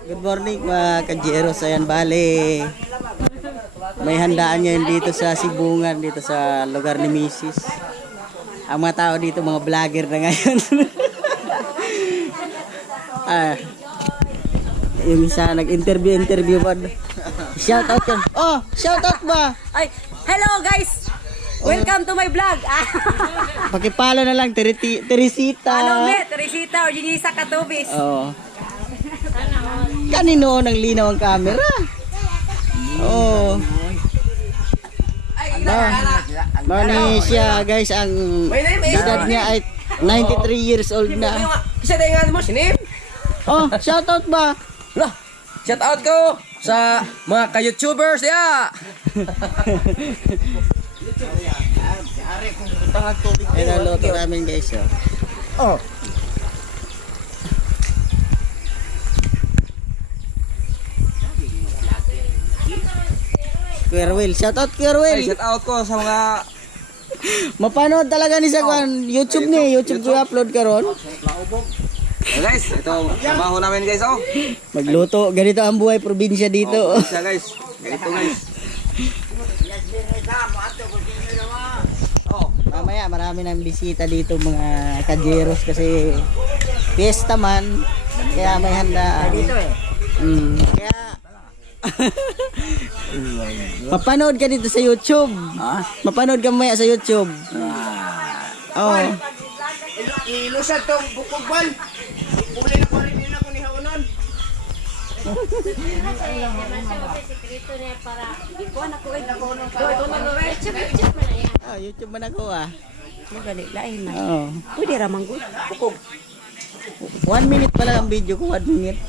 Good morning mga kajeros. Ayan, bale. May handaan ngayon dito sa Sibungan, dito sa lugar ni Mrs. Ang mga tao dito, mga vlogger na ngayon. Yung isa nag-interview ba? Shout out yan. Oh, shout out ba? Ay, hello guys! Welcome to my vlog! Pakipalo na lang, Teresita. Ano me? Teresita o Jinisa Katubis. Oo. Kanino nang linaw ang camera? Oo. Mani siya guys, ang edad niya ay 93 years old na. Isa dengan mo, sinim? Oh, shout out ba? Lah, shout out ko sa mga ka-YouTubers ya. Ito ang luto namin guys. Oh. Kuya Will, shout out Kuya Will. Shout out ko sa mga Mapanood talaga ni sa YouTube ni, YouTube ko upload karon. guys, ito trabaho namin guys oh. Magluto, ganito ang buhay probinsya dito. Siya guys. Ganito guys. Mamaya marami nang bisita dito mga kajeros kasi fiesta man, kaya may handa dito eh. Kaya mapanood ka dito sa YouTube. Mapanood ka mamaya sa YouTube. Oh. Ilusad tong bukugban. Uli na ko rin nila kung ihaunon. YouTube man ako ah. Magali, lain na. Oo. Pwede ramang good. 1 minute pa lang ang video ko, 1 minute.